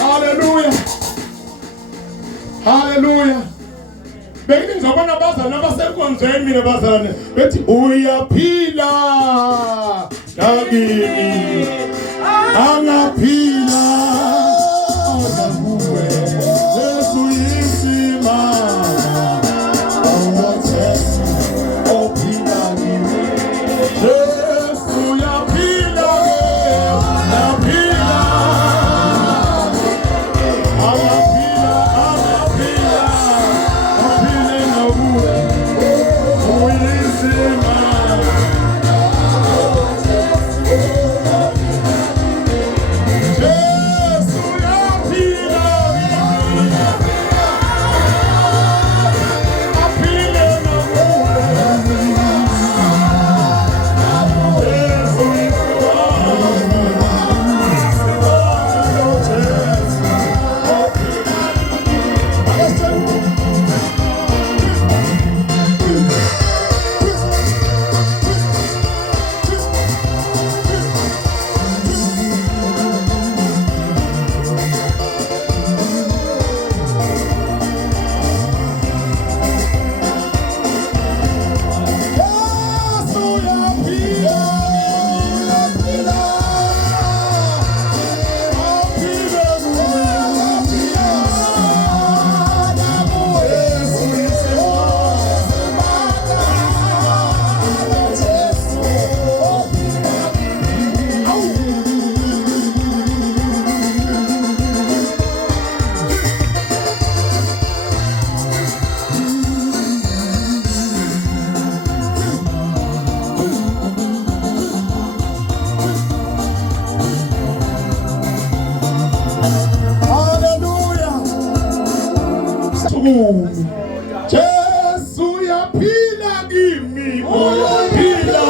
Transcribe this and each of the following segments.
Hallelujah. Hallelujah. Begini ngizobona abazali abasekonzweni mina bazalwane bethi uyaphila nakini angaphila kuwe Yesu yisimanga onothesa ophila kimi Yesu uyaphila naphila Yesu uyaphila kimi uyaphila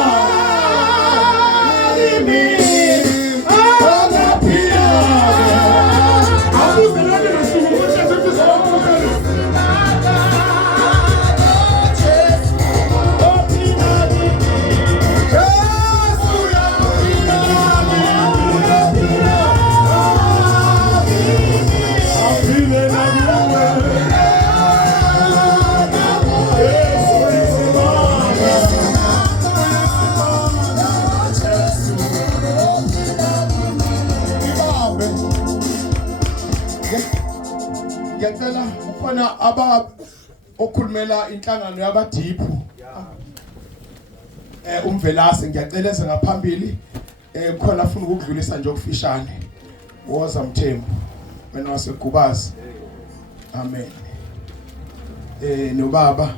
kimi uyaphila akuzelani nasukuthi sesizomkhulu ngiyacela ukhona okhulumela inhlangano yabadiphu umvelase ngiyacela ngaphambili khona afuna ukudlulisa nje okufishane woza Mthembu wena waseGubazi amen nobaba